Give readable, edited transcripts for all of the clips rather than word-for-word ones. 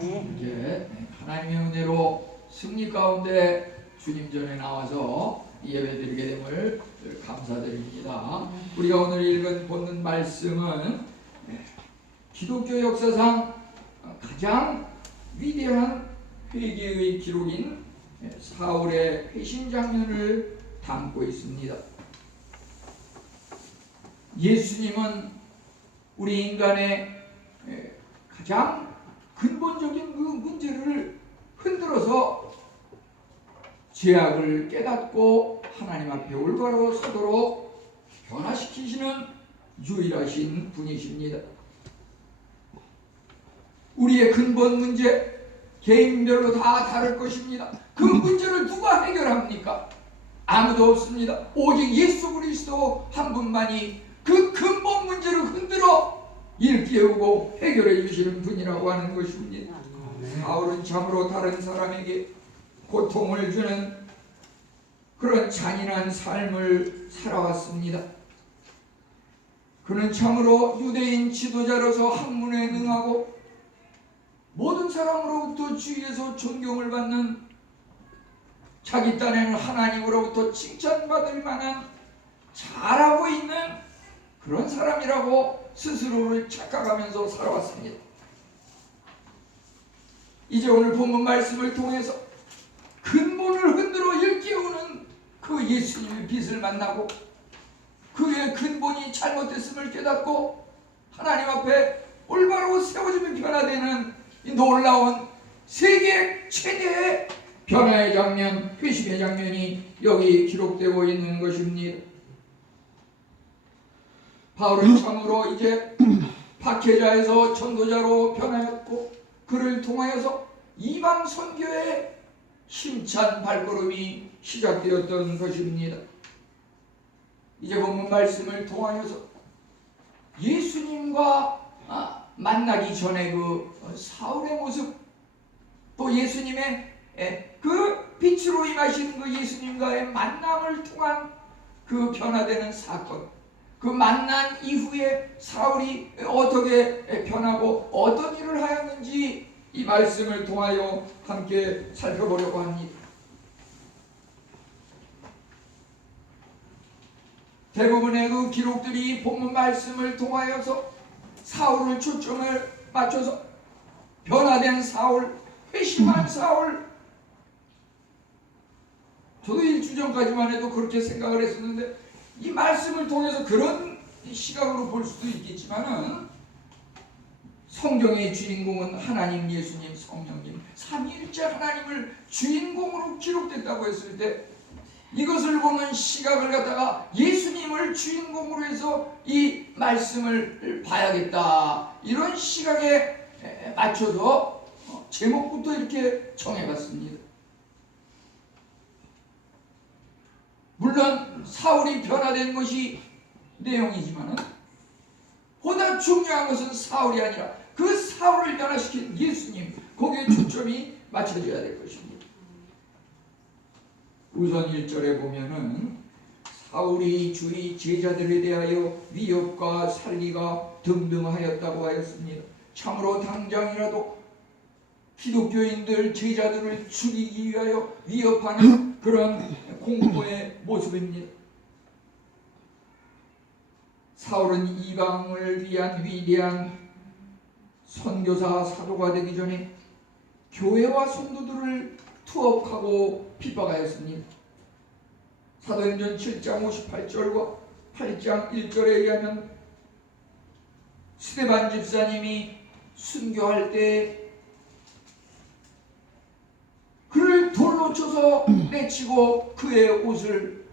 이제 하나님의 은혜로 승리 가운데 주님 전에 나와서 예배드리게 됨을 감사드립니다. 우리가 오늘 읽은 본문 말씀은 기독교 역사상 가장 위대한 회개의 기록인 사울의 회심 장면을 담고 있습니다. 예수님은 우리 인간의 가장 근본적인 그 문제를 흔들어서 죄악을 깨닫고 하나님 앞에 올바로 서도록 변화시키시는 유일하신 분이십니다. 우리의 근본 문제 개인별로 다 다를 것입니다. 그 문제를 누가 해결합니까? 아무도 없습니다. 오직 예수 그리스도 한 분만이 그 근본 문제를 흔들어 일깨우고 해결해 주시는 분이라고 하는 것입니다. 사울은 참으로 다른 사람에게 고통을 주는 그런 잔인한 삶을 살아왔습니다. 그는 참으로 유대인 지도자로서 학문에 능하고 모든 사람으로부터 주위에서 존경을 받는, 자기 딴에는 하나님으로부터 칭찬받을 만한 잘하고 있는 그런 사람이라고 스스로를 착각하면서 살아왔습니다. 이제 오늘 본문 말씀을 통해서 근본을 흔들어 일깨우는 그 예수님의 빛을 만나고 그의 근본이 잘못됐음을 깨닫고 하나님 앞에 올바로 세워지며 변화되는 이 놀라운 세계 최대의 변화의 장면, 회심의 장면이 여기 기록되고 있는 것입니다. 바울은 참으로 이제 박해자에서 전도자로 변하였고 그를 통하여서 이방 선교의 힘찬 발걸음이 시작되었던 것입니다. 이제 본문 말씀을 통하여서 예수님과 만나기 전에 그 사울의 모습, 또 예수님의 그 빛으로 임하시는 그 예수님과의 만남을 통한 그 변화되는 사건, 그 만난 이후에 사울이 어떻게 변하고 어떤 일을 하였는지 이 말씀을 통하여 함께 살펴보려고 합니다. 대부분의 그 기록들이 본문 말씀을 통하여서 사울을 초점을 맞춰서 변화된 사울, 회심한 사울, 저도 일주 전까지만 해도 그렇게 생각을 했었는데 이 말씀을 통해서 그런 시각으로 볼 수도 있겠지만은 성경의 주인공은 하나님, 예수님, 성령님, 삼위일체 하나님을 주인공으로 기록됐다고 했을 때 이것을 보는 시각을 갖다가 예수님을 주인공으로 해서 이 말씀을 봐야겠다, 이런 시각에 맞춰서 제목부터 이렇게 정해봤습니다. 물론 사울이 변화된 것이 내용이지만 보다 중요한 것은 사울이 아니라 그 사울을 변화시킨 예수님, 거기에 초점이 맞춰져야 될 것입니다. 우선 1절에 보면은 사울이 주의 제자들에 대하여 위협과 살기가 등등하였다고 하였습니다. 참으로 당장이라도 기독교인들 제자들을 죽이기 위하여 위협하는 그런 공포의 모습입니다. 사울은 이방을 위한 위대한 선교사 사도가 되기 전에 교회와 성도들을 투옥하고 핍박하였습니다. 사도행전 7장 58절과 8장 1절에 의하면 스데반 집사님이 순교할 때 그를 돌로 쳐서 내치고 그의 옷을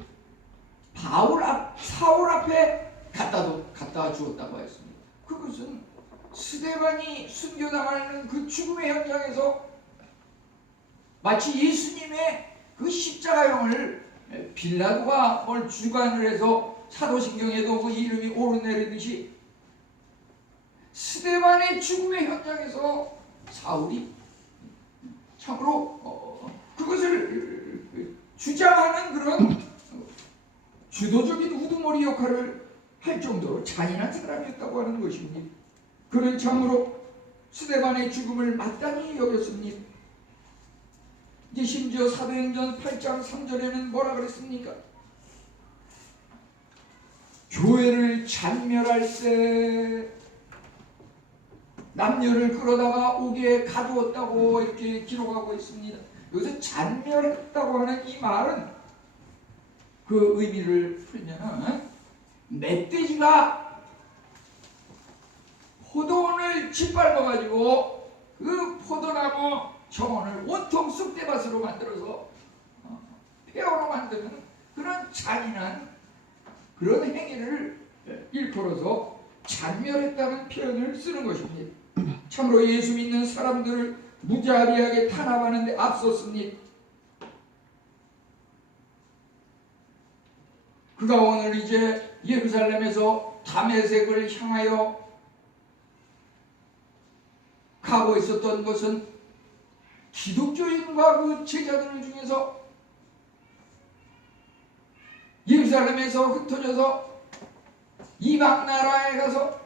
사울 앞에 갖다 주었다고 했습니다. 그것은 스데반이 순교당하는 그 죽음의 현장에서 마치 예수님의 그 십자가형을 빌라도가 주관을 해서 사도신경에도 그 이름이 오르내리듯이 스데반의 죽음의 현장에서 사울이 참으로 그것을 주장하는 그런 주도적인 우두머리 역할을 할 정도로 잔인한 사람이었다고 하는 것입니다. 그는 참으로 스데반의 죽음을 마땅히 여겼습니다. 이제 심지어 사도행전 8장 3절에는 뭐라 그랬습니까? 교회를 잔멸할세 남녀를 끌어다가 옥에 가두었다고 이렇게 기록하고 있습니다. 여기서 잔멸했다고 하는 이 말은 그 의미를 풀면은 멧돼지가 포도원을 짓밟아가지고 그 포도나무 정원을 온통 쑥대밭으로 만들어서 폐허로 만드는 그런 잔인한 그런 행위를 일컬어서 잔멸했다는 표현을 쓰는 것입니다. 참으로 예수 믿는 사람들을 무자비하게 탄압하는 데 앞섰습니다. 그가 오늘 이제 예루살렘에서 다메섹을 향하여 가고 있었던 것은 기독교인과 그 제자들 중에서 예루살렘에서 흩어져서 이방 나라에 가서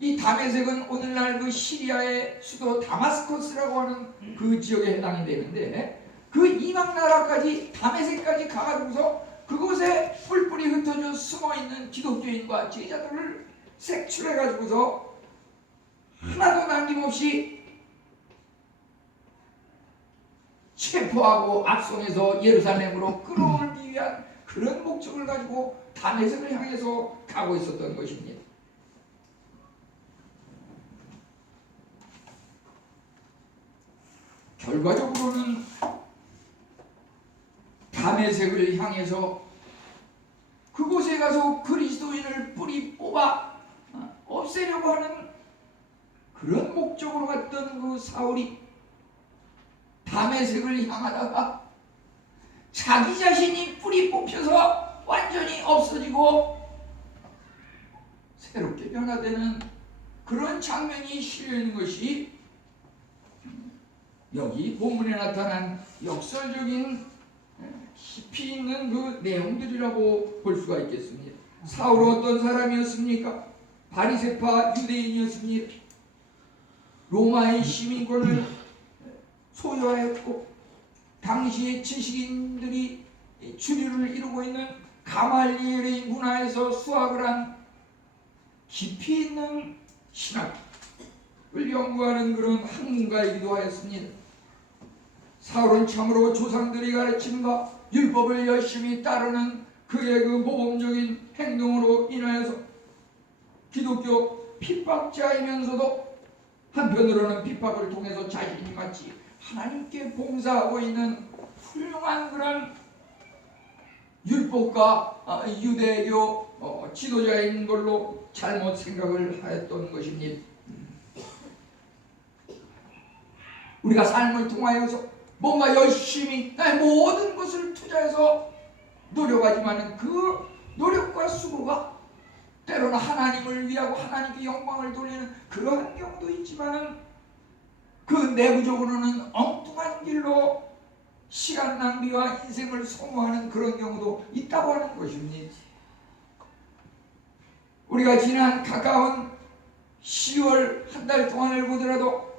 이 다메섹은 오늘날 그 시리아의 수도 다마스커스라고 하는 그 지역에 해당이 되는데 그 이방 나라까지 다메섹까지 가가지고서 그곳에 뿔뿔이 흩어져 숨어있는 기독교인과 제자들을 색출해가지고서 하나도 남김없이 체포하고 압송해서 예루살렘으로 끌어오기 위한 그런 목적을 가지고 다메섹을 향해서 가고 있었던 것입니다. 결과적으로는 다메섹을 향해서 그곳에 가서 그리스도인을 뿌리 뽑아 없애려고 하는 그런 목적으로 갔던 그 사울이 다메섹을 향하다가 자기 자신이 뿌리 뽑혀서 완전히 없어지고 새롭게 변화되는 그런 장면이 실려있는 것이 여기 본문에 나타난 역설적인 깊이 있는 그 내용들이라고 볼 수가 있겠습니다. 사울은 어떤 사람이었습니까? 바리새파 유대인이었습니다. 로마의 시민권을 소유하였고 당시의 지식인들이 주류를 이루고 있는 가말리엘의 문화에서 수학을 한 깊이 있는 신학을 연구하는 그런 학문가이기도 하였습니다. 사울은 참으로 조상들이 가르침과 율법을 열심히 따르는 그의 그 모범적인 행동으로 인하여서 기독교 핍박자이면서도 한편으로는 핍박을 통해서 자신이 마치 하나님께 봉사하고 있는 훌륭한 그런 율법과 유대교 지도자인 걸로 잘못 생각을 하였던 것입니다. 우리가 삶을 통하여서 뭔가 열심히 나의 모든 것을 투자해서 노력하지만 그 노력과 수고가 때로는 하나님을 위하고 하나님께 영광을 돌리는 그러한 경우도 있지만 그 내부적으로는 엉뚱한 길로 시간 낭비와 인생을 소모하는 그런 경우도 있다고 하는 것입니다. 우리가 지난 가까운 10월 한 달 동안을 보더라도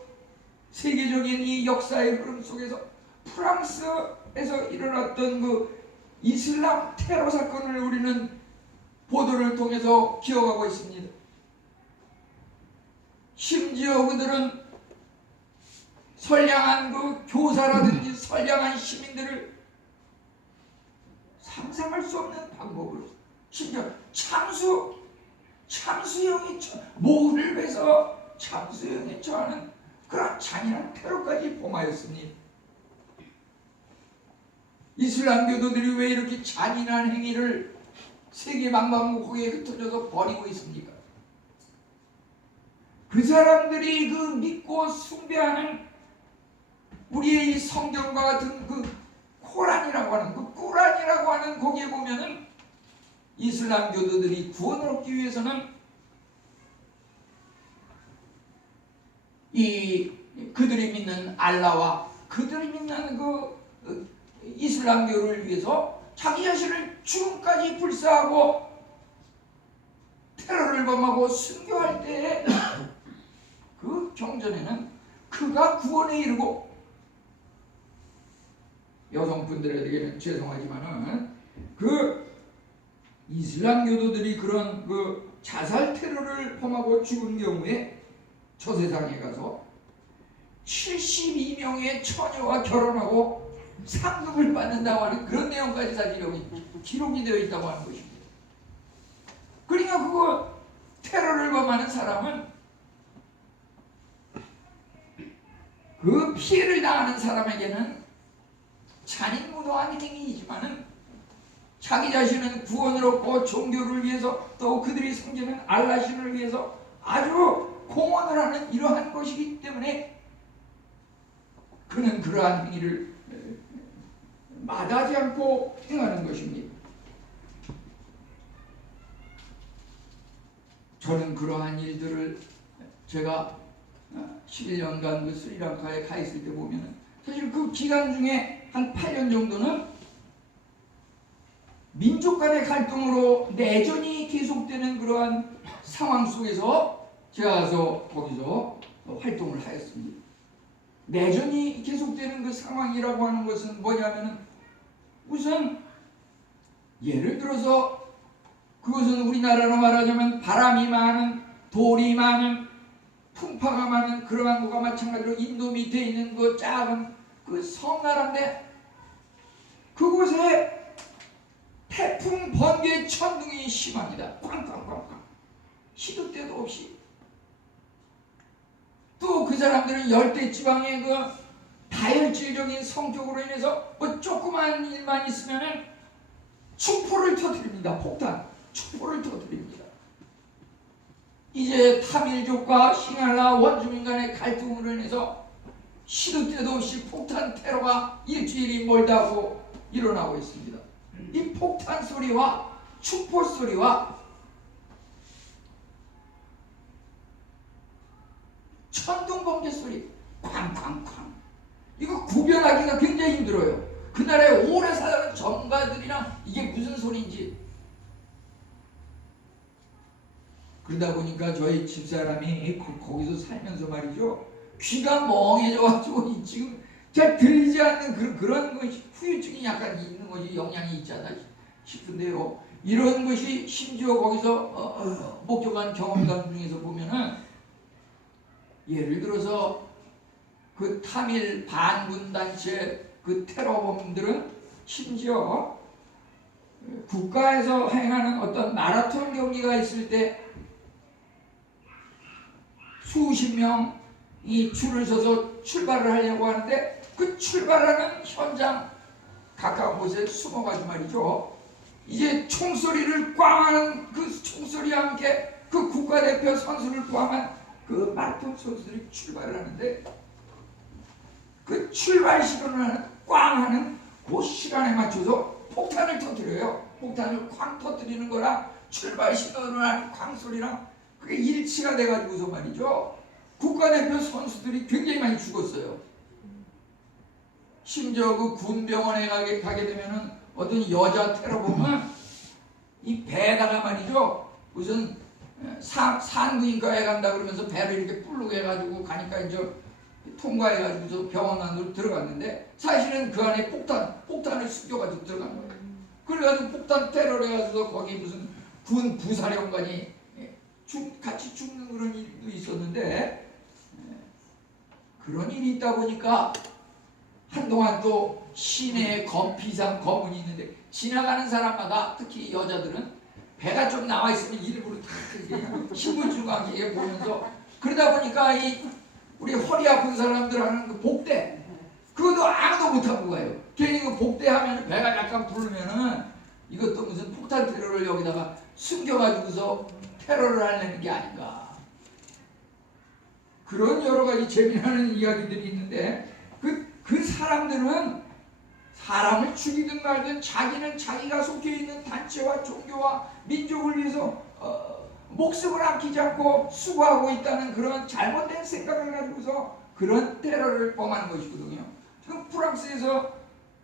세계적인 이 역사의 흐름 속에서 프랑스에서 일어났던 그 이슬람 테러 사건을 우리는 보도를 통해서 기억하고 있습니다. 심지어 그들은 선량한 그 교사라든지 선량한 시민들을 상상할 수 없는 방법으로 심지어 참수형에 모를 베서 참수형에 처하는 그런 잔인한 테러까지 범하였습니다. 이슬람 교도들이 왜 이렇게 잔인한 행위를 세계 만방국에 흩어져서 벌이고 있습니까? 그 사람들이 그 믿고 숭배하는 우리의 이 성경과 같은 그 코란이라고 하는 거기에 보면은 이슬람 교도들이 구원을 얻기 위해서는 이 그들이 믿는 알라와 그들이 믿는 그 이슬람교를 위해서 자기 자신을 죽음까지 불사하고 테러를 범하고 순교할 때에 그 경전에는 그가 구원에 이르고, 여성분들에게는 죄송하지만은 그 이슬람 교도들이 그런 그 자살 테러를 범하고 죽은 경우에 저 세상에 가서 72명의 처녀와 결혼하고 상급을 받는다고 하는 그런 내용까지 다 기록이 되어 있다고 하는 것입니다. 그러니까 그거 테러를 범하는 사람은 그 피해를 당하는 사람에게는 잔인무도한 행위이지만은 자기 자신은 구원을 얻고 종교를 위해서 또 그들이 섬기는 알라신을 위해서 아주 공헌을 하는 이러한 것이기 때문에 그는 그러한 행위를 마다하지 않고 행하는 것입니다. 저는 그러한 일들을 제가 11년간 그 스리랑카에 가 있을 때 보면은 사실 그 기간 중에 한 8년 정도는 민족 간의 갈등으로 내전이 계속되는 그러한 상황 속에서 제가 가서 거기서 활동을 하였습니다. 내전이 계속되는 그 상황이라고 하는 것은 뭐냐면은 우선 예를 들어서 그것은 우리나라로 말하자면 바람이 많은, 돌이 많은, 풍파가 많은 그러한 것과 마찬가지로 인도 밑에 있는 그 작은 그 섬나라인데 그곳에 태풍, 번개, 천둥이 심합니다. 꽝꽝꽝꽝 시도 때도 없이. 또 그 사람들은 열대지방의 그 다혈질적인 성격으로 인해서 뭐 조그만 일만 있으면은 축포를 터뜨립니다. 폭탄, 축포를 터뜨립니다. 이제 타밀족과 싱할라 원주민 간의 갈등으로 인해서 시도 때도 없이 폭탄 테러가 일주일이 멀다고 일어나고 있습니다. 이 폭탄 소리와 축포 소리와 천둥 번개 소리 쾅쾅쾅 이거 구별하기가 굉장히 힘들어요. 그 나라에 오래 살아온 전가들이랑 이게 무슨 소리인지. 그러다 보니까 저희 집사람이 거기서 살면서 말이죠, 귀가 멍해져가지고 지금 잘 들리지 않는 그런 것이 후유증이 약간 있는 것이 영향이 있지 않나 싶은데요. 이런 것이 심지어 거기서 목격한 경험담 중에서 보면은 예를 들어서 그 타밀 반군 단체 그 테러범들은 심지어 국가에서 행하는 어떤 마라톤 경기가 있을 때 수십 명이 줄을 서서 출발을 하려고 하는데 그 출발하는 현장 가까운 곳에 숨어가지고 말이죠, 이제 총소리를 꽝 하는 그 총소리와 함께 그 국가대표 선수를 포함한 그 마라톤 선수들이 출발을 하는데 그 출발 시간을 꽝 하는 그 시간에 맞춰서 폭탄을 터뜨려요. 폭탄을 쾅 터뜨리는 거랑 출발 신호를 하는 쾅 소리랑 그게 일치가 돼가지고서 말이죠, 국가대표 선수들이 굉장히 많이 죽었어요. 심지어 그 군병원에 가게 되면은 어떤 여자 테러범은 이 배에다가 말이죠, 무슨 산부인과에 간다 그러면서 배를 이렇게 불르게 해가지고 가니까 이제 통과해가지고서 병원 안으로 들어갔는데 사실은 그 안에 폭탄을 숨겨가지고 들어간 거예요. 그래가지고 폭탄 테러를 해가지고 거기 무슨 군 부사령관이 같이 죽는 그런 일도 있었는데, 그런 일이 있다 보니까 한동안 또 시내에 비상 검문이 있는데 지나가는 사람마다 특히 여자들은 배가 좀 나와 있으면 일부러 다 신분증광기에 보면서, 그러다 보니까 이 우리 허리 아픈 사람들 하는 그 복대 그것도 아무도 못하고 가요. 괜히 그 복대 하면 배가 약간 부르면은 이것도 무슨 폭탄 테러를 여기다가 숨겨가지고서 테러를 하려는 게 아닌가. 그런 여러 가지 재미나는 이야기들이 있는데 그 사람들은 사람을 죽이든 말든 자기는 자기가 속해 있는 단체와 종교와 민족을 위해서 목숨을 아끼지 않고 수고하고 있다는 그런 잘못된 생각을 가지고서 그런 테러를 범하는 것이거든요. 지금 프랑스에서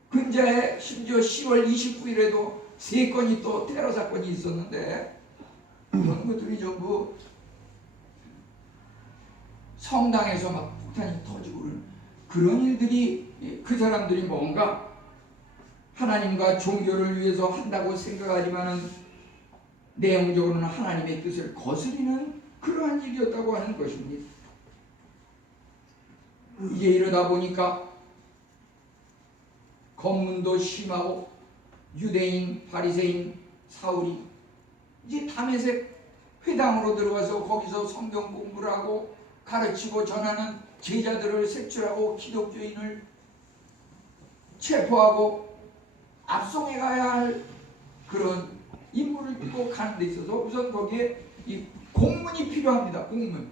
근자에 심지어 10월 29일에도 3건이 또 테러 사건이 있었는데 그런 것들이 전부 성당에서 막 폭탄이 터지고 그런 일들이 그 사람들이 뭔가 하나님과 종교를 위해서 한다고 생각하지만은 내용적으로는 하나님의 뜻을 거스리는 그러한 일이었다고 하는 것입니다. 이제 이러다 보니까 검문도 심하고 유대인 바리새인 사울이 이제 다메섹 회당으로 들어가서 거기서 성경 공부를 하고 가르치고 전하는 제자들을 색출하고 기독교인을 체포하고 압송해 가야 할 그런 임무를 띠고 가는 데 있어서 우선 거기에 이 공문이 필요합니다. 공문.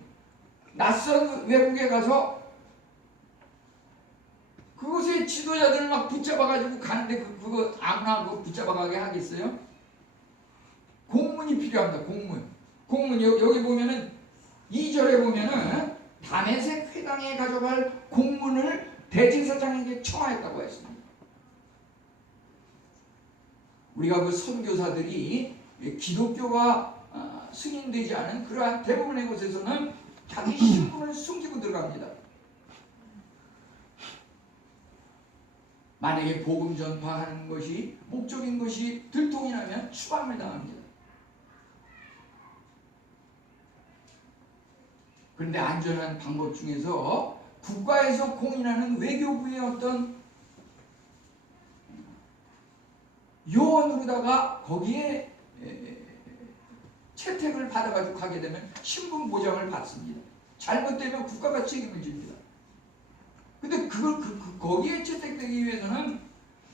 낯선 외국에 가서 그곳에 지도자들 막 붙잡아가지고 가는데 그거 아무나 그거 붙잡아가게 하겠어요? 공문이 필요합니다. 공문. 공문 여기 보면은 2절에 보면은 다메섹 회당에 가져갈 공문을 대제사장에게 청하였다고 했습니다. 우리가 그 선교사들이 기독교가 승인되지 않은 그러한 대부분의 곳에서는 자기 신분을 숨기고 들어갑니다. 만약에 복음 전파하는 것이 목적인 것이 들통이 나면 추방을 당합니다. 그런데 안전한 방법 중에서 국가에서 공인하는 외교부의 어떤 요원으로다가 거기에 채택을 받아가지고 가게 되면 신분 보장을 받습니다. 잘못되면 국가가 책임을 집니다. 근데 거기에 채택되기 위해서는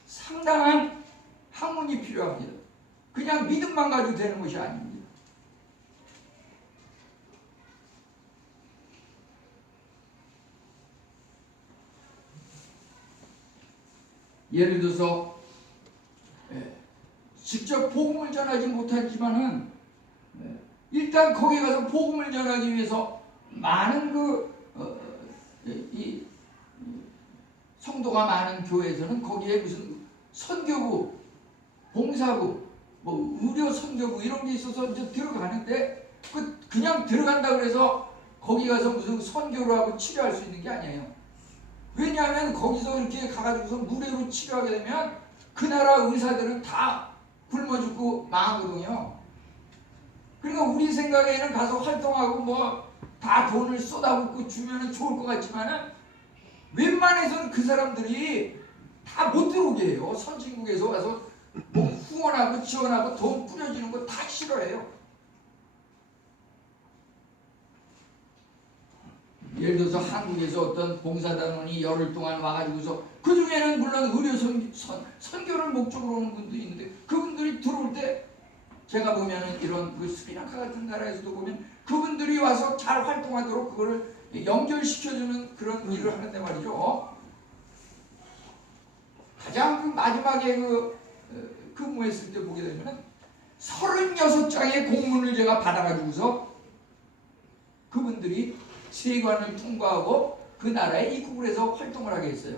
상당한 학문이 필요합니다. 그냥 믿음만 가지고 되는 것이 아닙니다. 예를 들어서 직접 복음을 전하지 못하지만은 일단 거기 가서 복음을 전하기 위해서 많은 이 성도가 많은 교회에서는 거기에 무슨 선교부, 봉사부, 뭐 의료 선교부 이런 게 있어서 이제 들어가는데 그냥 들어간다 그래서 거기 가서 무슨 선교를 하고 치료할 수 있는 게 아니에요. 왜냐하면 거기서 이렇게 가가지고서 무료로 치료하게 되면 그 나라 의사들은 다 굶어 죽고 망하거든요. 그러니까 우리 생각에는 가서 활동하고 뭐 다 돈을 쏟아붓고 주면은 좋을 것 같지만은 웬만해서는 그 사람들이 다 못 들어오게 해요. 선진국에서 와서 뭐 후원하고 지원하고 돈 뿌려주는 거 다 싫어해요. 예를 들어서 한국에서 어떤 봉사단원이 열흘 동안 와가지고서 그 중에는 물론 의료 선교를 목적으로 오는 분들이 있는데 그분들이 들어올 때 제가 보면은 이런 그 스리랑카 같은 나라에서도 보면 그분들이 와서 잘 활동하도록 그거를 연결시켜주는 그런 일을 하는데 말이죠. 가장 그 마지막에 근무했을 때 보게 되면은 36장의 공문을 제가 받아가지고서 그분들이 세관을 통과하고 그 나라에 입국을 해서 활동을 하게 했어요.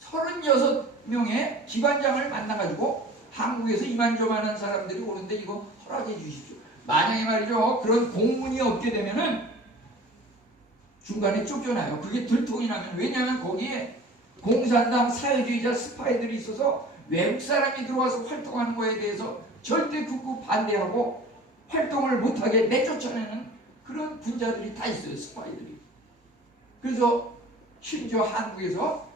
36명의 기관장을 만나가지고 한국에서 이만저만한 사람들이 오는데 이거 허락해 주십시오. 만약에 말이죠 그런 공문이 없게 되면은 중간에 쫓겨나요. 그게 들통이 나면. 왜냐하면 거기에 공산당 사회주의자 스파이들이 있어서 외국 사람이 들어와서 활동하는 거에 대해서 절대 극구 반대하고 활동을 못하게 내쫓아내는 그런 분자들이 다 있어요. 스파이들이. 그래서 심지어 한국에서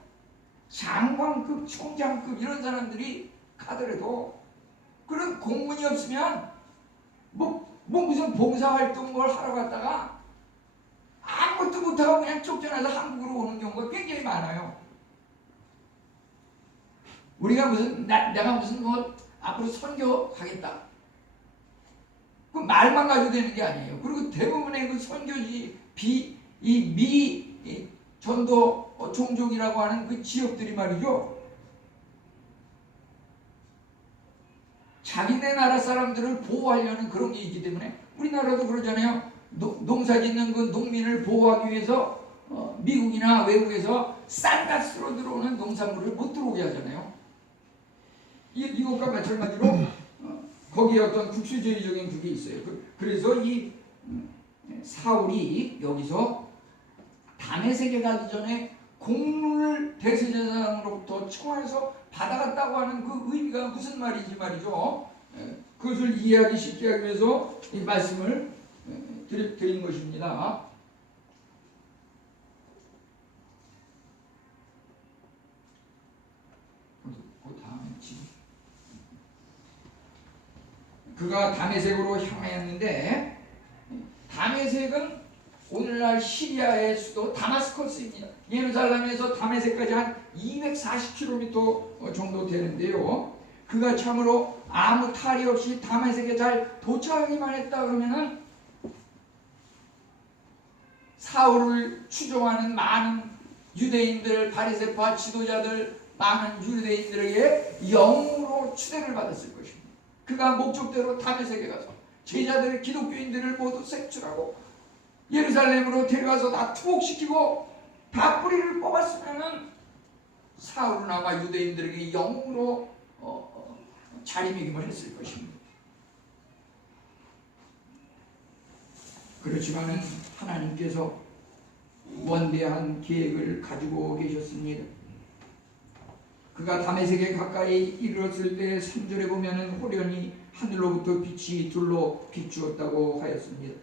장관급, 총장급 이런 사람들이 가더라도 그런 공문이 없으면 무슨 봉사활동 뭘 하러 갔다가 아무것도 못하고 그냥 쫓겨나서 한국으로 오는 경우가 굉장히 많아요. 우리가 내가 무슨 앞으로 선교 가겠다. 그 말만 가지고 되는 게 아니에요. 그리고 대부분의 그 선교지 미 전도 종족이라고 하는 그 지역들이 말이죠. 자기네 나라 사람들을 보호하려는 그런 게 있기 때문에 우리나라도 그러잖아요. 농사 짓는 그 농민을 보호하기 위해서 미국이나 외국에서 싼 값으로 들어오는 농산물을 못 들어오게 하잖아요. 이것과 마찬가지로 거기에 어떤 국수주의적인 그게 있어요. 그래서 이 사울이 여기서 다메섹에 가기 전에 공문을 대제사장으로부터 청하여서 받아갔다고 하는 그 의미가 무슨 말인지 말이죠. 그것을 이해하기 쉽게 하기 위해서 이 말씀을 드린 것입니다. 그가 다메섹으로 향하였는데, 다메섹은 오늘날 시리아의 수도 다마스커스입니다. 예루살렘에서 다메섹까지 한 240km 정도 되는데요. 그가 참으로 아무 탈이 없이 다메섹에 잘 도착하기만 했다 그러면은 사울을 추종하는 많은 유대인들, 바리새파 지도자들, 많은 유대인들에게 영으로 추대를 받았을 것입니다. 그가 목적대로 다메섹에 가서 제자들, 기독교인들을 모두 색출하고 예루살렘으로 데려가서 다 투옥시키고 다 뿌리를 뽑았으면은 사울은 아마 유대인들에게 영으로 자리매김을 했을 것입니다. 그렇지만은 하나님께서 원대한 계획을 가지고 계셨습니다. 그가 다메섹에 가까이 이르렀을 때 3절에 보면은 호련히 하늘로부터 빛이 둘로 비추었다고 하였습니다.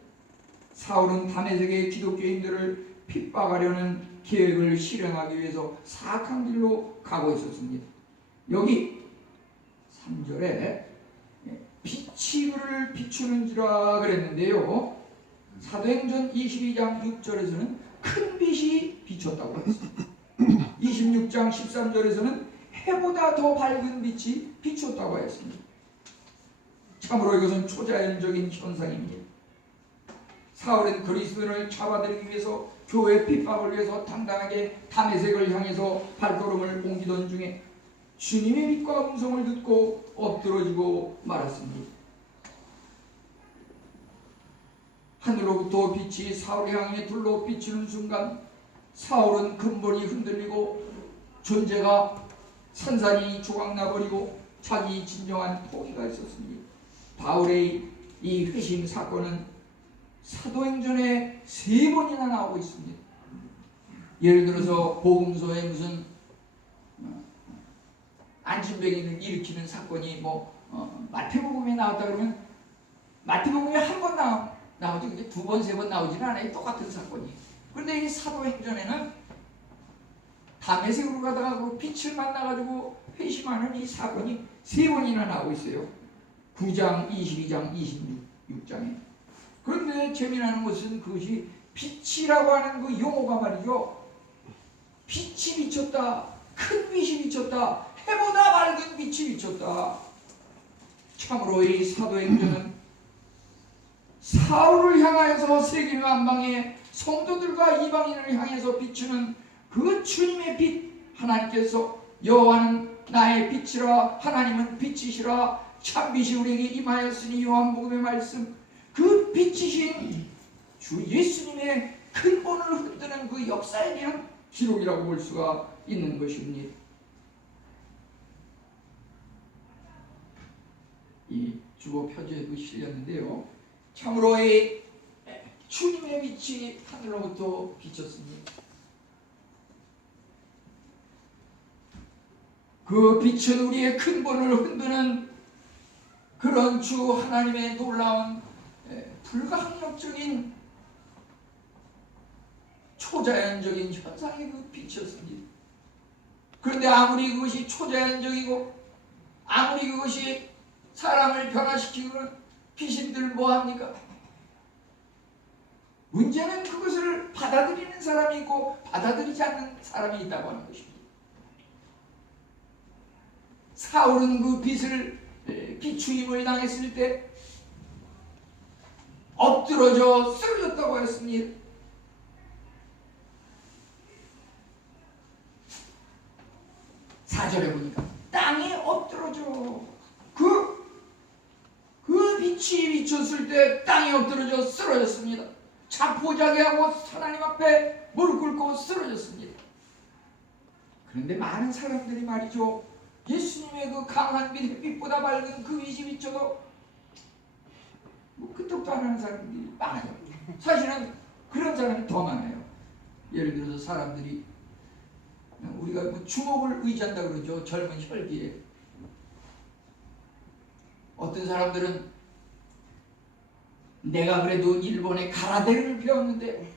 사울은 다메섹의 기독교인들을 핍박하려는 계획을 실행하기 위해서 사악한 길로 가고 있었습니다. 여기 3절에 빛이 그를 비추는지라 그랬는데요. 사도행전 22장 6절에서는 큰 빛이 비췄다고 했습니다. 26장 13절에서는 해보다 더 밝은 빛이 비췄다고 했습니다. 참으로 이것은 초자연적인 현상입니다. 사울은 그리스도인을 잡아들이기 위해서 교회 핍박을 위해서 당당하게 다메섹을 향해서 발걸음을 옮기던 중에 주님의 빛과 음성을 듣고 엎드러지고 말았습니다. 하늘로부터 빛이 사울 향해 둘로 비치는 순간 사울은 근본이 흔들리고 존재가 산산이 조각나버리고 자기 진정한 포기가 있었습니다. 바울의 이 회심 사건은 사도행전에 3번이나 나오고 있습니다. 예를 들어서 복음서에 무슨 안진뱅이를 일으키는 사건이 마태복음에 나왔다 그러면 마태복음에 한 번 나오지 그게 2번, 3번 나오지는 않아요. 똑같은 사건이. 그런데 이 사도행전에는 다메섹으로 가다가 그 빛을 만나가지고 회심하는 이 사건이 3번이나 나오고 있어요. 9장, 22장, 26장에. 그런데 재미나는 것은 그것이 빛이라고 하는 그 용어가 말이죠. 빛이 비쳤다. 큰 빛이 비쳤다. 해보다 밝은 빛이 비쳤다. 참으로 이 사도행전은 사울을 향하여서 세계 만방에 성도들과 이방인을 향해서 비추는 그 주님의 빛, 하나님께서 여호와는 나의 빛이라 하나님은 빛이시라 참빛이 우리에게 임하였으니 요한복음의 말씀, 그 빛이신 주 예수님의 근본을 흔드는 그 역사에 대한 기록이라고 볼 수가 있는 것입니다. 이 주보 표지에도 실렸는데요. 참으로 이 주님의 빛이 하늘로부터 비쳤습니다. 그 빛은 우리의 근본을 흔드는 그런 주 하나님의 놀라운 불가항력적인 초자연적인 현상의 그 빛이었습니다. 그런데 아무리 그것이 초자연적이고 아무리 그것이 사람을 변화시키고는 귀신들 뭐합니까? 문제는 그것을 받아들이는 사람이 있고 받아들이지 않는 사람이 있다고 하는 것입니다. 사울은 그 빛을 비추임을 당했을 때 엎드러져 쓰러졌다고 했습니다. 사절에 보니까 땅에 엎드러져 그 빛이 비쳤을 때 땅에 엎드러져 쓰러졌습니다. 자포자기하고 하나님 앞에 무릎 꿇고 쓰러졌습니다. 그런데 많은 사람들이 말이죠, 예수님의 그 강한 빛, 햇빛보다 밝은 그 빛이 비쳐도 끄떡도 안 하는 사람들이 많아요. 사실은 그런 사람이 더 많아요. 예를 들어서 사람들이 우리가 뭐 주먹을 의지한다 그러죠. 젊은 혈기에. 어떤 사람들은 내가 그래도 일본의 가라데를 배웠는데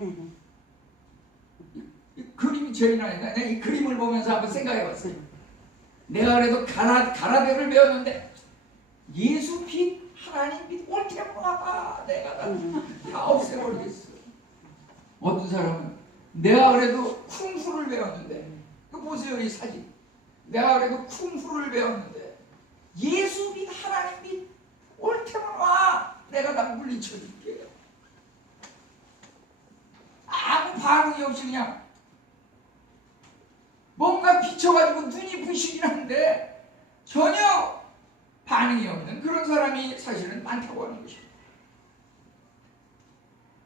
이 그림이 재미나니까 내가 이 그림을 보면서 한번 생각해봤어요. 내가 그래도 가라데를 배웠는데 예수 빛, 하나님 빛 올 때마다 내가 다 없애버리겠어. 어떤 사람은 내가 그래도 쿵푸를 배웠는데, 이거 보세요, 이 사진. 내가 그래도 쿵푸를 배웠는데 예수 빛, 하나님 빛 올 때마다 내가 다 물리쳐줄게요. 아무 반응이 없이 그냥 뭔가 비춰가지고 눈이 부시긴 한데 전혀 반응이 없는 그런 사람이 사실은 많다고 하는 것입니다.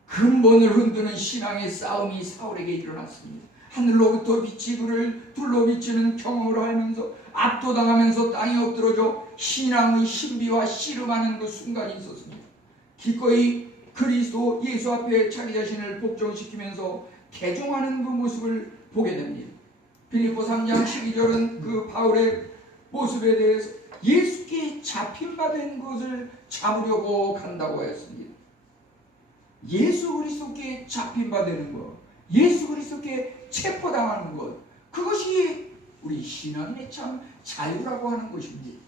근본을 흔드는 신앙의 싸움이 사울에게 일어났습니다. 하늘로부터 빛이 그를 둘러비치는 경험을 알면서 압도당하면서 땅에 엎드러져 신앙의 신비와 씨름하는 그 순간이 있었습니다. 기꺼이 그리스도 예수 앞에 자기 자신을 복종시키면서 개종하는 그 모습을 보게 됩니다. 빌립보 3장 12절은 그 바울의 모습에 대해서 예수께 잡힌바된 것을 잡으려고 간다고 했습니다. 예수 그리스도께 잡힌바되는 것, 예수 그리스도께 체포당하는 것, 그것이 우리 신앙의 참 자유라고 하는 것입니다.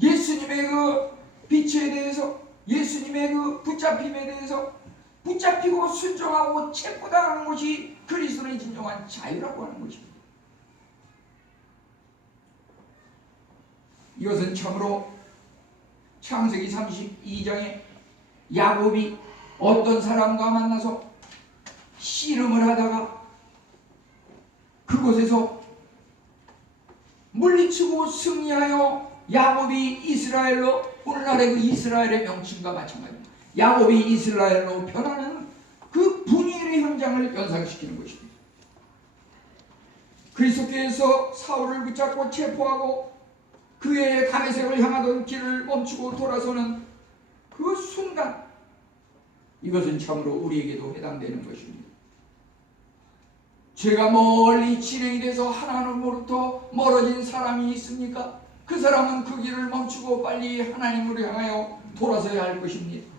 예수님의 그 빛에 대해서, 예수님의 그 붙잡힘에 대해서 붙잡히고 순종하고 체포당하는 것이 그리스도의 진정한 자유라고 하는 것입니다. 이것은 참으로 창세기 32장에 야곱이 어떤 사람과 만나서 씨름을 하다가 그곳에서 물리치고 승리하여 야곱이 이스라엘로, 오늘날의 그 이스라엘의 명칭과 마찬가지입니다. 야곱이 이스라엘로 변하는 그 분이엘의 현장을 연상시키는 것입니다. 그리스도께서 사울을 붙잡고 체포하고 그의 다메섹을 향하던 길을 멈추고 돌아서는 그 순간, 이것은 참으로 우리에게도 해당되는 것입니다. 죄가 멀리 진행이 돼서 하나님으로부터 멀어진 사람이 있습니까? 그 사람은 그 길을 멈추고 빨리 하나님으로 향하여 돌아서야 할 것입니다.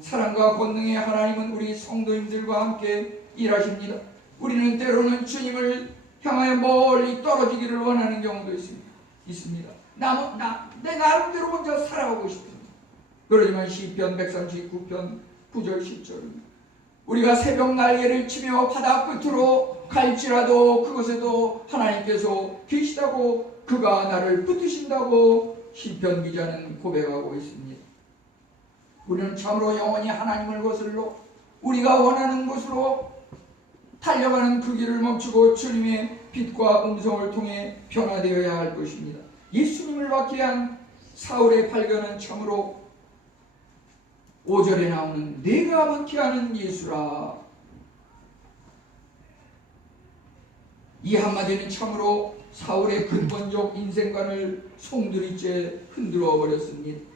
사랑과 권능의 하나님은 우리 성도님들과 함께 일하십니다. 우리는 때로는 주님을 향하여 멀리 떨어지기를 원하는 경우도 있습니다. 내 나름대로 혼자 살아가고 싶습니다. 그러지만 시편 139편 9절 10절입니다. 우리가 새벽 날개를 치며 바다 끝으로 갈지라도 그곳에도 하나님께서 계시다고, 그가 나를 붙드신다고 시편 기자는 고백하고 있습니다. 우리는 참으로 영원히 하나님을 거슬러 우리가 원하는 곳으로 달려가는 그 길을 멈추고 주님의 빛과 음성을 통해 변화되어야 할 것입니다. 예수님을 받게 한 사울의 발견은 참으로 5절에 나오는 내가 받게 하는 예수라. 이 한마디는 참으로 사울의 근본적 인생관을 송두리째 흔들어 버렸습니다.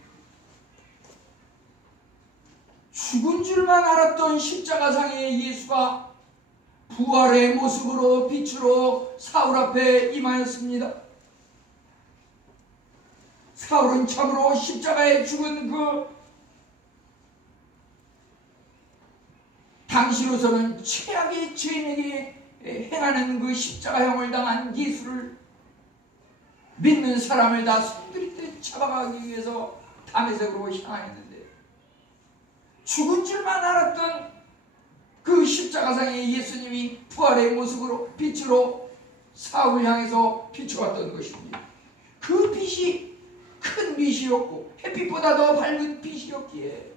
죽은 줄만 알았던 십자가상의 예수가 부활의 모습으로 빛으로 사울 앞에 임하였습니다. 사울은 참으로 십자가에 죽은 그 당시로서는 최악의 죄인에게 행하는 그 십자가형을 당한 예수를 믿는 사람을 다 손들이때 잡아가기 위해서 다메섹으로 향하였는데, 죽은 줄만 알았던 그 십자가상의 예수님이 부활의 모습으로 빛으로 사울을 향해서 비춰왔던 것입니다. 그 빛이 큰 빛이었고 햇빛보다 더 밝은 빛이었기에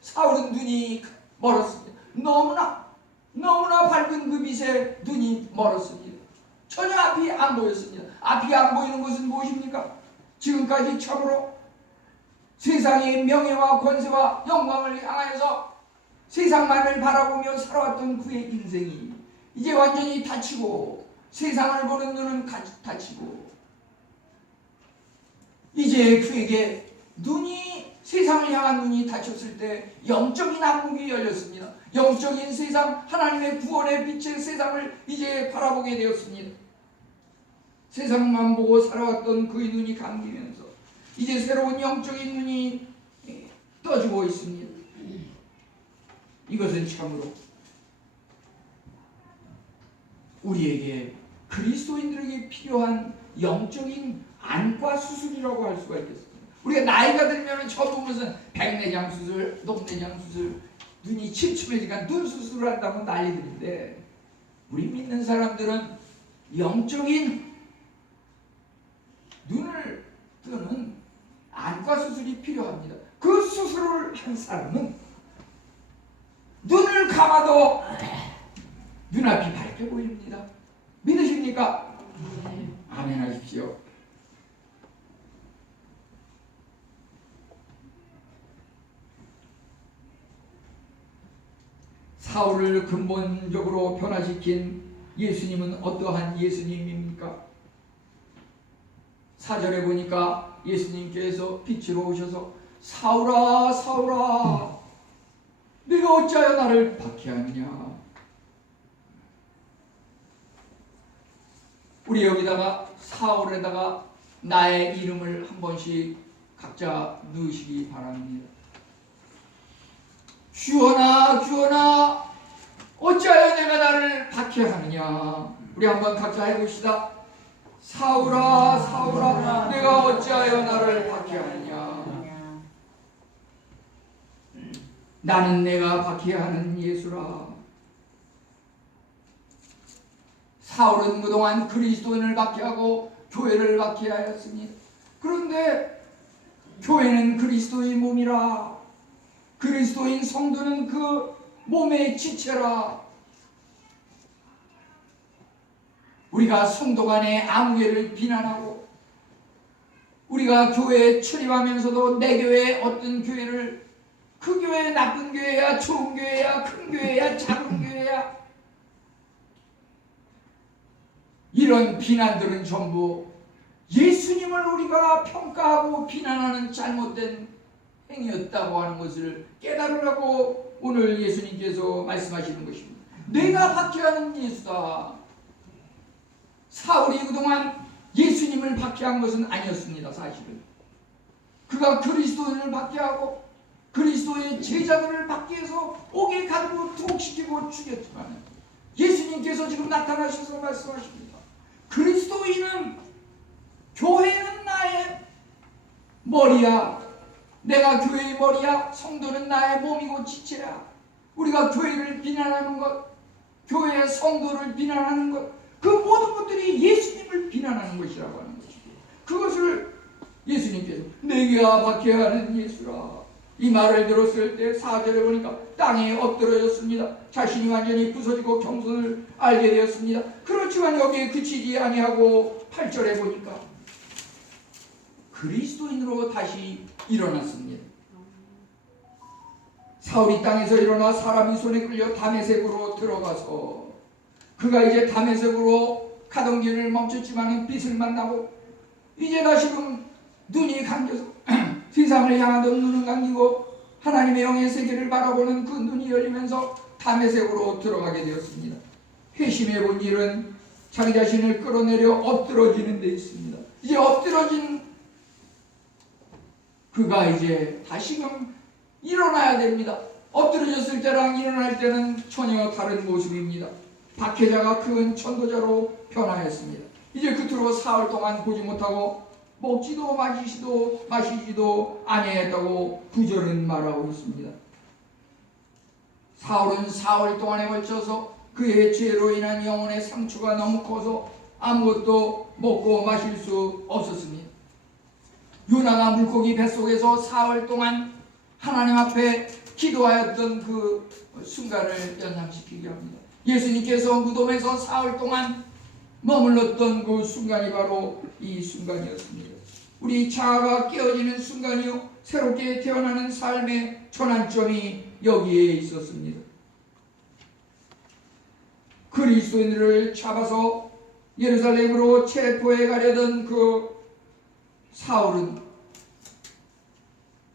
사울은 눈이 멀었습니다. 너무나 밝은 그 빛에 눈이 멀었습니다. 전혀 앞이 안 보였습니다. 앞이 안 보이는 것은 무엇입니까? 지금까지 참으로 세상의 명예와 권세와 영광을 향하여서 세상만을 바라보며 살아왔던 그의 인생이 이제 완전히 닫히고, 세상을 보는 눈은 닫히고, 이제 그에게 눈이 세상을 향한 눈이 닫혔을 때 영적인 안목이 열렸습니다. 영적인 세상, 하나님의 구원의 빛의 세상을 이제 바라보게 되었습니다. 세상만 보고 살아왔던 그의 눈이 감기면서 이제 새로운 영적인 눈이 떠지고 있습니다. 이것은 참으로 우리에게 그리스도인들에게 필요한 영적인 안과 수술이라고 할 수가 있겠습니다. 우리가 나이가 들면 전부 무슨 백내장 수술, 녹내장 수술, 눈이 침침해지니까 눈 수술을 한다고 난리들인데, 우리 믿는 사람들은 영적인 눈을 뜨는 안과 수술이 필요합니다. 그 수술을 한 사람은 눈을 감아도 눈앞이 밝게 보입니다. 믿으십니까? 아멘 하십시오. 사울을 근본적으로 변화시킨 예수님은 어떠한 예수님입니까? 4절에 보니까 예수님께서 빛으로 오셔서 사울아 사울아 네가 어찌하여 나를 박해하느냐. 우리 여기다가 사울에다가 나의 이름을 한 번씩 각자 넣으시기 바랍니다. 주어나 주어나 어찌하여 내가 나를 박해하느냐. 우리 한번 각자 해봅시다. 사울아 사울아 내가 어찌하여 나를 박해하느냐. 나는 내가 박해하는 예수라. 사울은 그동안 그리스도인을 박해하고 교회를 박해하였습니다. 그런데 교회는 그리스도의 몸이라, 그리스도인 성도는 그 몸의 지체라. 우리가 성도 간의 아무개를 비난하고 우리가 교회에 출입하면서도 내 교회에 어떤 교회를, 그 교회 나쁜 교회야, 좋은 교회야, 큰 교회야, 작은 교회야, 이런 비난들은 전부 예수님을 우리가 평가하고 비난하는 잘못된 행위였다고 하는 것을 깨달으라고 오늘 예수님께서 말씀하시는 것입니다. 내가 박해하는 예수다. 사울이 그동안 예수님을 박해한 것은 아니었습니다. 사실은 그가 그리스도인을 박해하고 그리스도의 제자들을 박해해서 옥에 가두고 투옥시키고 죽였지만, 예수님께서 지금 나타나셔서 말씀하십니다. 그리스도인은, 교회는 나의 머리야. 내가 교회의 머리야. 성도는 나의 몸이고 지체야. 우리가 교회를 비난하는 것, 교회의 성도를 비난하는 것, 그 모든 것들이 예수님을 비난하는 것이라고 하는 것이고, 그것을 예수님께서 내가 박해하는 예수라. 이 말을 들었을 때 4절에 보니까 땅에 엎드러졌습니다. 자신이 완전히 부서지고 겸손을 알게 되었습니다. 그렇지만 여기에 그치지 아니하고 8절에 보니까 그리스도인으로 다시 일어났습니다. 사울이 땅에서 일어나 사람이 손에 끌려 다메섹으로 들어가서, 그가 이제 다메섹으로 가던 길을 멈췄지만 빛을 만나고 이제 다시금 눈이 감겨서 세상을 향하던 눈은 감기고 하나님의 영의 세계를 바라보는 그 눈이 열리면서 다메섹으로 들어가게 되었습니다. 회심해 본 일은 자기 자신을 끌어내려 엎드러지는 데 있습니다. 이제 엎드러진 그가 이제 다시금 일어나야 됩니다. 엎드러졌을 때랑 일어날 때는 전혀 다른 모습입니다. 박해자가 큰 천도자로 변화했습니다. 이제 끝으로 사흘 동안 보지 못하고 먹지도 마시지도 아니했다고 구절은 말하고 있습니다. 사울은 사흘 동안에 걸쳐서 그의 죄로 인한 영혼의 상처가 너무 커서 아무것도 먹고 마실 수 없었습니다. 요나가 물고기 뱃속에서 사흘 동안 하나님 앞에 기도하였던 그 순간을 연상시키게 합니다. 예수님께서 무덤에서 사흘 동안 머물렀던 그 순간이 바로 이 순간이었습니다. 우리 자아가 깨어지는 순간이요, 새롭게 태어나는 삶의 전환점이 여기에 있었습니다. 그리스도인들을 잡아서 예루살렘으로 체포해 가려던 그 사울은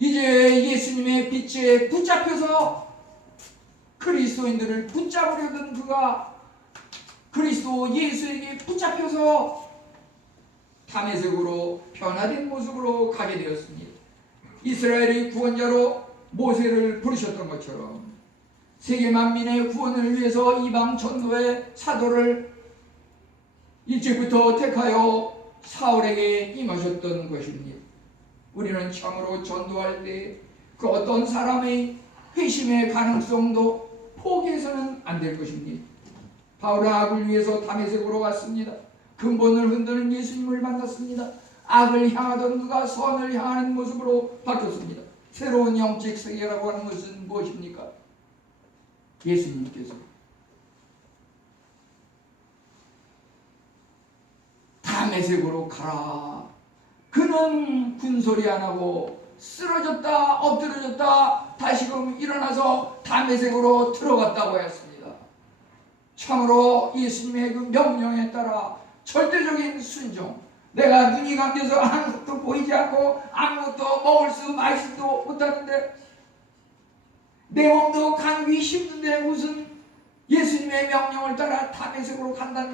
이제 예수님의 빛에 붙잡혀서 그리스도인들을 붙잡으려던 그가 그리스도 예수에게 붙잡혀서 다메섹으로 변화된 모습으로 가게 되었습니다. 이스라엘의 구원자로 모세를 부르셨던 것처럼 세계 만민의 구원을 위해서 이방 전도의 사도를 일찍부터 택하여 사울에게 임하셨던 것입니다. 우리는 참으로 전도할 때 그 어떤 사람의 회심의 가능성도 포기해서는 안 될 것입니다. 바울은 악을 위해서 다메섹으로 갔습니다. 근본을 흔드는 예수님을 만났습니다. 악을 향하던 그가 선을 향하는 모습으로 바뀌었습니다. 새로운 영적 세계라고 하는 것은 무엇입니까? 예수님께서 다메섹으로 가라. 그는 군소리 안 하고 쓰러졌다 엎드려졌다 다시금 일어나서 다메섹으로 들어갔다고 했습니다. 참으로 예수님의 그 명령에 따라 절대적인 순종, 내가 눈이 감겨서 아무것도 보이지 않고 아무것도 먹을 수 마시지도 못하는데 내 몸도 감기 힘든데 무슨 예수님의 명령을 따라 다메섹으로 간단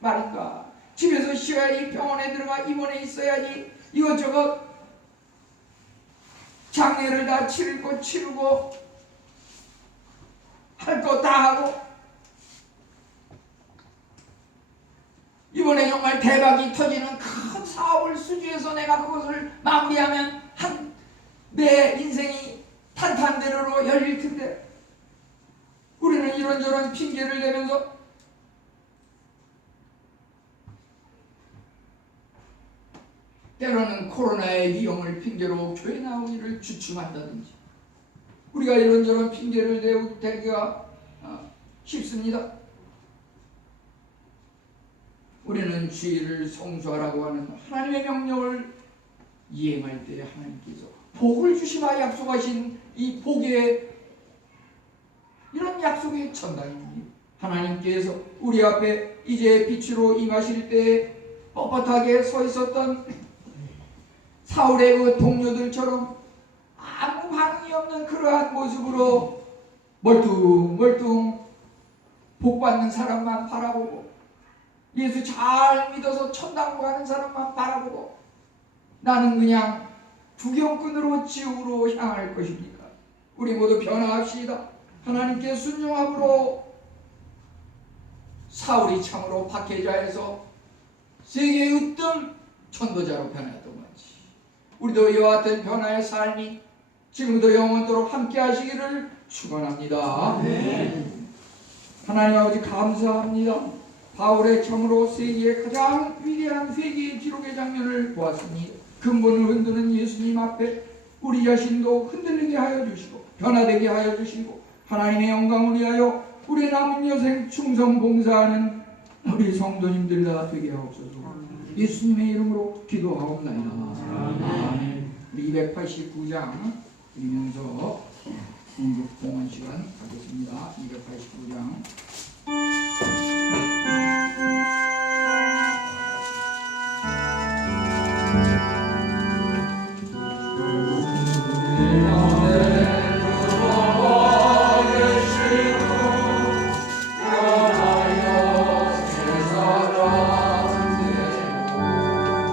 말인가? 집에서 쉬어야지, 병원에 들어가 입원해 있어야지, 이것저것 장례를 다 치를 거 치르고 할 거 다 하고 이번에 정말 대박이 터지는 큰 사업을 수주해서 내가 그것을 마무리하면 내 인생이 탄탄대로로 열릴 텐데 우리는 이런저런 핑계를 대면서 때로는 코로나의 위험을 핑계로 교회 나오기를 주춤한다든지 우리가 이런저런 핑계를 대기가 쉽습니다. 우리는 주의를 성수하라고 하는 하나님의 명령을 이행할 때 하나님께서 복을 주시마 약속하신 이 복의 이런 약속의 전당입니다. 하나님께서 우리 앞에 이제 빛으로 임하실 때 뻣뻣하게 서 있었던 사울의 그 동료들처럼 아무 반응이 없는 그러한 모습으로 멀뚱멀뚱 복받는 사람만 바라보고 예수 잘 믿어서 천당으로 가는 사람만 바라보고 나는 그냥 구경꾼으로 지옥으로 향할 것입니까? 우리 모두 변화합시다. 하나님께 순종함으로 사울이 참으로 박해자에서 세계의 으뜸 전도자로 변했던 거지. 우리도 이와 같은 변화의 삶이 지금도 영원토록 함께 하시기를 축원합니다. 하나님 아버지 감사합니다. 바울의 참으로 세계의 가장 위대한 회개의 기록의 장면을 보았으니 근본을 흔드는 예수님 앞에 우리 자신도 흔들리게 하여 주시고 변화되게 하여 주시고 하나님의 영광을 위하여 우리 남은 여생 충성 봉사하는 우리 성도님들 되게 하옵소서. 예수님의 이름으로 기도하옵나이다. 아멘. 우리 289장 드리면서 공급 공헌 시간 가겠습니다. 289장